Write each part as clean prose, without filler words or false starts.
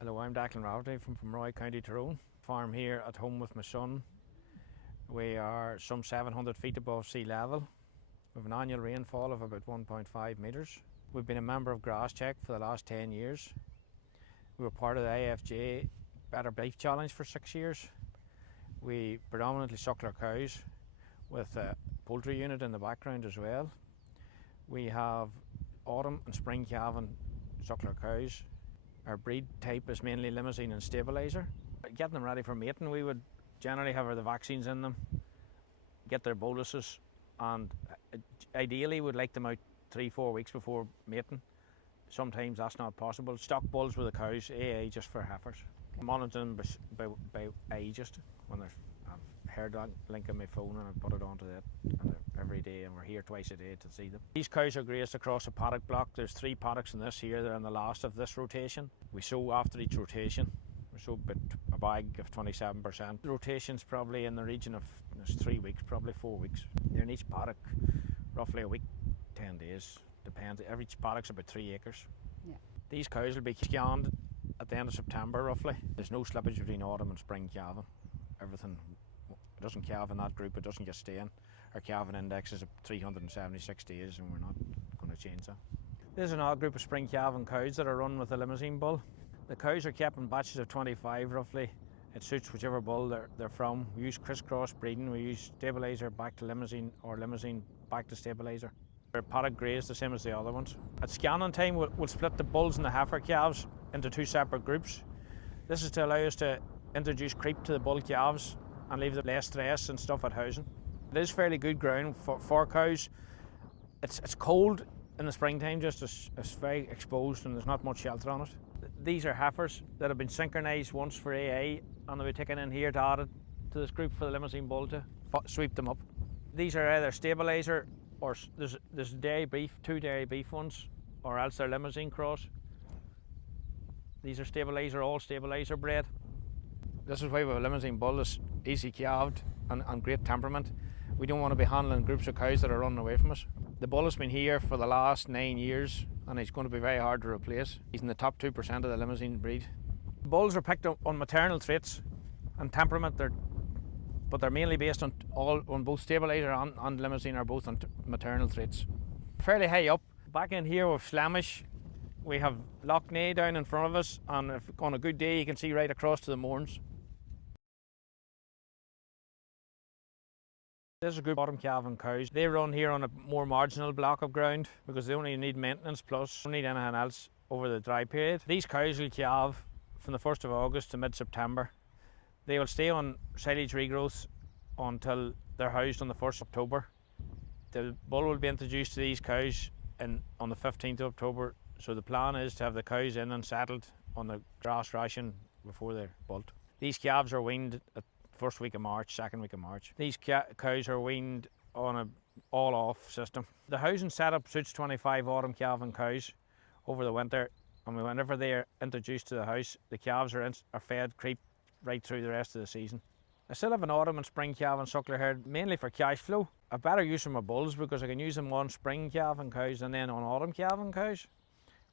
Hello, I'm Decland Fafferty from Pomeroy, County Tyrone. Farm here at home with my son. We are some 700 feet above sea level. We have an annual rainfall of about 1.5 metres. We've been a member of Grass Check for the last 10 years. We were part of the AFJ Better Beef Challenge for 6 years. We predominantly suckler cows with a poultry unit in the background as well. We have autumn and spring calving suckler cows. Our breed type is mainly Limousin and Stabiliser. Getting them ready for mating, we would generally have the vaccines in them, get their boluses, and ideally we'd like them out 3-4 weeks before mating. Sometimes that's not possible. Stock bulls with the cows, AA just for heifers. Monitor them by eye just when they're hair link on my phone, and I put it onto that every day, and we're here twice a day to see them. These cows are grazed across a paddock block. There's 3 paddocks in this here. They're in the last of this rotation. We sow after each rotation. We sow a bag of 27%. The rotation's probably in the region of 3 weeks, probably 4 weeks. They're in each paddock roughly a week, 10 days. Depends. Every paddock's about 3 acres. Yeah. These cows will be scanned at the end of September roughly. There's no slippage between autumn and spring calving. Everything doesn't calve in that group, it doesn't get staying. Our calving index is 376 days, and we're not going to change that. There's an odd group of spring calving cows that are run with a Limousin bull. The cows are kept in batches of 25 roughly. It suits whichever bull they're from. We use crisscross breeding. We use Stabiliser back to Limousin or Limousin back to Stabiliser. They're paddock grazed the same as the other ones. At scanning time, we'll split the bulls and the heifer calves into 2 separate groups. This is to allow us to introduce creep to the bull calves and leave them less stress and stuff at housing. It is fairly good ground for cows. It's cold in the springtime, just it's very exposed and there's not much shelter on it. These are heifers that have been synchronised once for AA, and they'll be taken in here to add it to this group for the Limousin bull to sweep them up. These are either Stabiliser or there's dairy beef, 2 dairy beef ones, or else they're Limousin cross. These are Stabiliser, all Stabiliser bred. This is why we have a Limousin bull that's easy calved and great temperament. We don't want to be handling groups of cows that are running away from us. The bull has been here for the last 9 years, and he's going to be very hard to replace. He's in the top 2% of the Limousin breed. The bulls are picked up on maternal traits and temperament, but they're mainly based on both Stabiliser and Limousin are both on maternal traits. Fairly high up. Back in here with Flemish, we have Loch Ness down in front of us, and if on a good day you can see right across to the Mourns. This is a group of autumn calving cows. They run here on a more marginal block of ground because they only need maintenance plus don't need anything else over the dry period. These cows will calve from the 1st of August to mid-September. They will stay on silage regrowth until they're housed on the 1st of October. The bull will be introduced to these cows on the 15th of October, so the plan is to have the cows in and settled on the grass ration before they're bolt. These calves are weaned at first week of March, 2nd week of March. These cows are weaned on an all-off system. The housing setup suits 25 autumn calving cows over the winter, and whenever they are introduced to the house, the calves are fed creep right through the rest of the season. I still have an autumn and spring calving suckler herd, mainly for cash flow. I've better use of my bulls because I can use them on spring calving cows and then on autumn calving cows,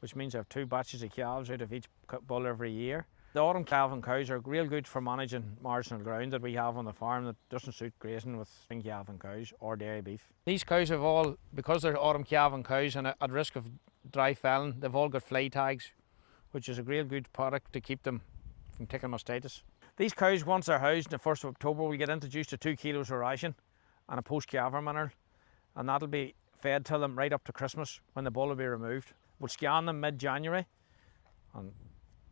which means I have 2 batches of calves out of each bull every year. The autumn calving cows are real good for managing marginal ground that we have on the farm that doesn't suit grazing with spring calving cows or dairy beef. These cows have all, because they're autumn calving cows and at risk of dry felling, they've all got fly tags, which is a real good product to keep them from taking mastitis. These cows, once they're housed on the 1st of October, will get introduced to 2 kilos of ration and a post-calver mineral, and that'll be fed to them right up to Christmas when the bull will be removed. We'll scan them mid-January and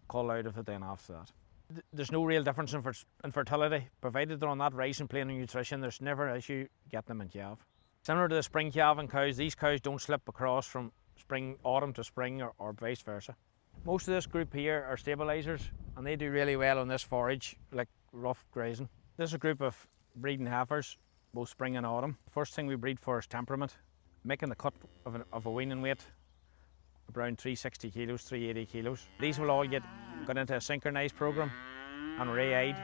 call out of it then after that. There's no real difference in fertility. Provided they're on that rise and plain nutrition, there's never an issue getting them in calve. Similar to the spring calving cows, these cows don't slip across from autumn to spring or vice versa. Most of this group here are Stabilisers, and they do really well on this forage, like rough grazing. This is a group of breeding heifers, both spring and autumn. First thing we breed for is temperament, making the cut of a weaning weight around 360 kilos, 380 kilos. These will all get into a synchronised programme and re-eyed.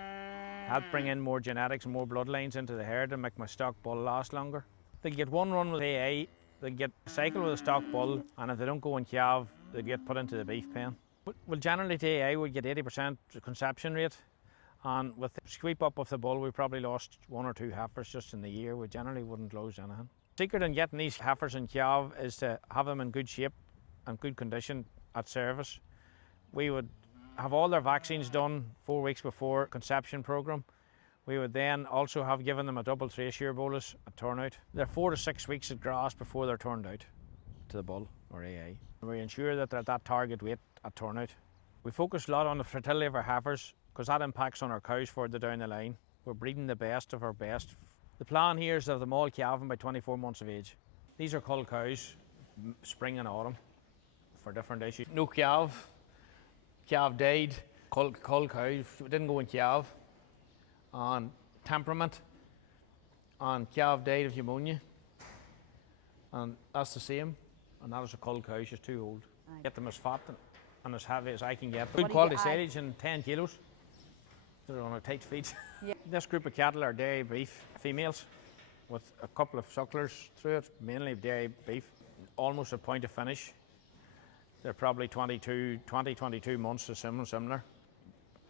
Help bring in more genetics and more bloodlines into the herd and make my stock bull last longer. They get 1 run with AA, they get a cycle with a stock bull, and if they don't go in calve, they get put into the beef pen. Well, generally today I would get 80% conception rate, and with the sweep up of the bull we probably lost 1 or 2 heifers just in the year. We generally wouldn't lose anything. The secret in getting these heifers in calve is to have them in good shape and good condition at service. We would have all their vaccines done 4 weeks before conception programme. We would then also have given them a double 3-year bolus at turnout. They're 4 to 6 weeks at grass before they're turned out to the bull or AA. We ensure that they're at that target weight at turnout. We focus a lot on the fertility of our heifers because that impacts on our cows further down the line. We're breeding the best of our best. The plan here is to have them all calving by 24 months of age. These are cull cows, spring and autumn, for different issues. No calve died, cull cows didn't go in calve. On temperament, and calve died of pneumonia, and that's the same, and that is a cull cow, she's too old. Aye. Get them as fat and as heavy as I can get. Good quality silage and 10 kilos. They're on a tight feed. Yeah. This group of cattle are dairy beef females with a couple of sucklers through it, mainly dairy beef, almost at point of finish. They're probably 22 months or similar.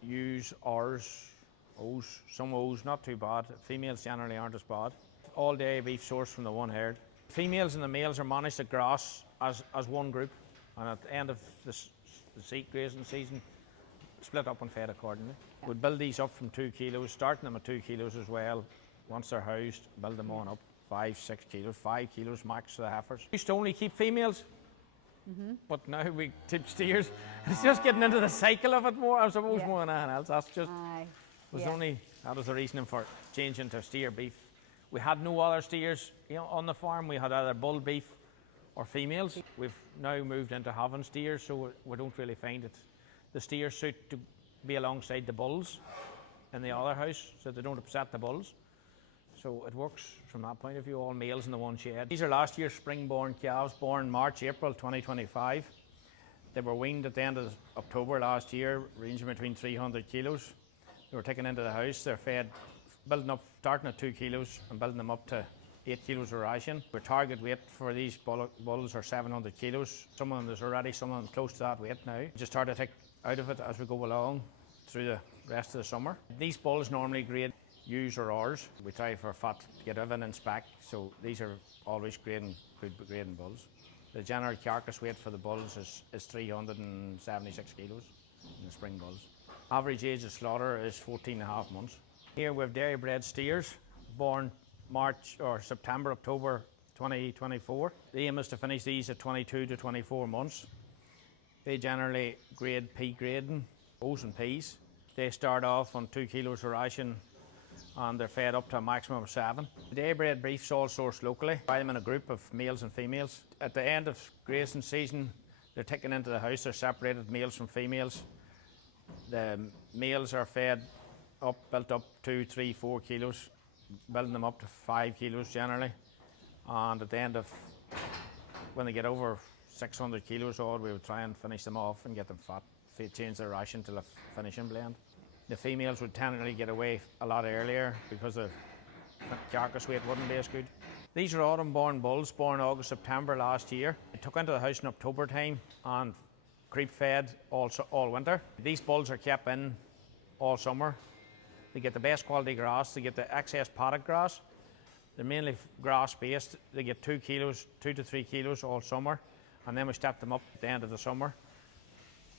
Ewes, ours, O's, some O's, not too bad. Females generally aren't as bad. All dairy beef sourced from the one herd. Females and the males are managed at grass as one group, and at the end of the grazing season, split up and fed accordingly. Yeah. We'd build these up from 2 kilos, starting them at 2 kilos as well. Once they're housed, build them on up, 5, 6 kilos, 5 kilos max for the heifers. We used to only keep females, but now we keep steers. It's just getting into the cycle of it more, I suppose, more than anything else. That's just... that was the reasoning for changing to steer beef. We had no other steers, on the farm. We had either bull beef or females. We've now moved into having steers, so we don't really find it. The steers suit to be alongside the bulls in the other house, so they don't upset the bulls. So it works from that point of view, all males in the one shed. These are last year's spring-born calves, born March, April 2025. They were weaned at the end of October last year, ranging between 300 kilos. They were taken into the house, they're fed, building up, starting at 2 kilos and building them up to 8 kilos of ration. Our target weight for these bulls are 700 kilos. Some of them there's already some of them close to that weight now. Just start to take out of it as we go along through the rest of the summer. These bulls normally grade ewes or ours. We try for fat to get everything in spec, so these are always good grading bulls. The general carcass weight for the bulls is 376 kilos in the spring bulls. Average age of slaughter is 14.5 months. Here we have dairy bred steers, born March or September, October 2024. The aim is to finish these at 22 to 24 months. They generally grade pea grading, O's and P's. They start off on 2 kilos of ration and they're fed up to a maximum of 7. The dairy bred beef's all sourced locally. Buy them in a group of males and females. At the end of grazing season, they're taken into the house, they're separated, males from females. The males are fed up, built up 2, 3, 4 kilos, building them up to 5 kilos generally. And at the end of, when they get over 600 kilos odd, we would try and finish them off and get them fat, change their ration to the finishing blend. The females would tend to get away a lot earlier because the carcass weight wouldn't be as good. These are autumn-born bulls, born August, September last year. They took into the house in October time and creep fed all winter. These bulls are kept in all summer. They get the best quality grass, they get the excess paddock grass. They're mainly grass based. They get 2 to 3 kilos all summer, and then we step them up at the end of the summer.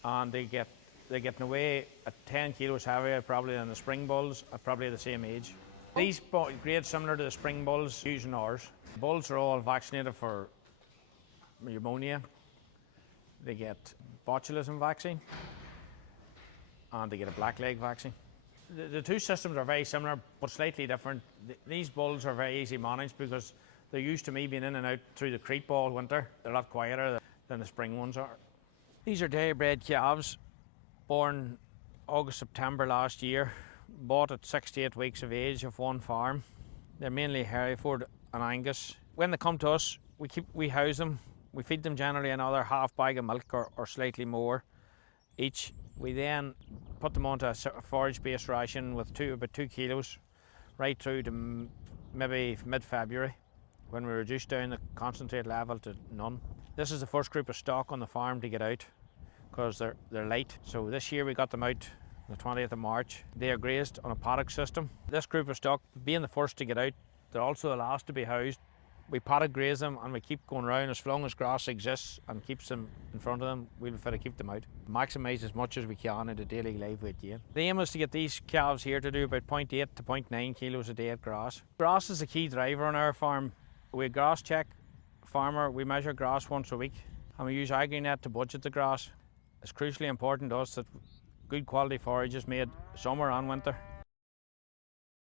And they're getting away at 10 kilos heavier probably than the spring bulls at probably the same age. These grades similar to the spring bulls using ours. The bulls are all vaccinated for pneumonia. They get botulism vaccine and they get a blackleg vaccine. The two systems are very similar but slightly different. These bulls are very easy managed because they're used to me being in and out through the creep all winter. They're a lot quieter than the spring ones are. These are dairy bred calves, born August, September last year, bought at 6 to 8 weeks of age of one farm. They're mainly Hereford and Angus. When they come to us, we house them. We feed them generally another half bag of milk or slightly more each. We then put them onto a forage-based ration with about 2 kilos right through to maybe mid-February when we reduce down the concentrate level to none. This is the first group of stock on the farm to get out because they're light. So this year we got them out the 20th of March. They are grazed on a paddock system. This group of stock, being the first to get out, they're also the last to be housed. We paddock graze them and we keep going round as long as grass exists and keeps them in front of them. We'll try to keep them out. Maximise as much as we can into daily live weight gain. The aim is to get these calves here to do about 0.8 to 0.9 kilos a day at grass. Grass is a key driver on our farm. We grass check farmer, we measure grass once a week and we use AgriNet to budget the grass. It's crucially important to us that good quality forage is made summer and winter.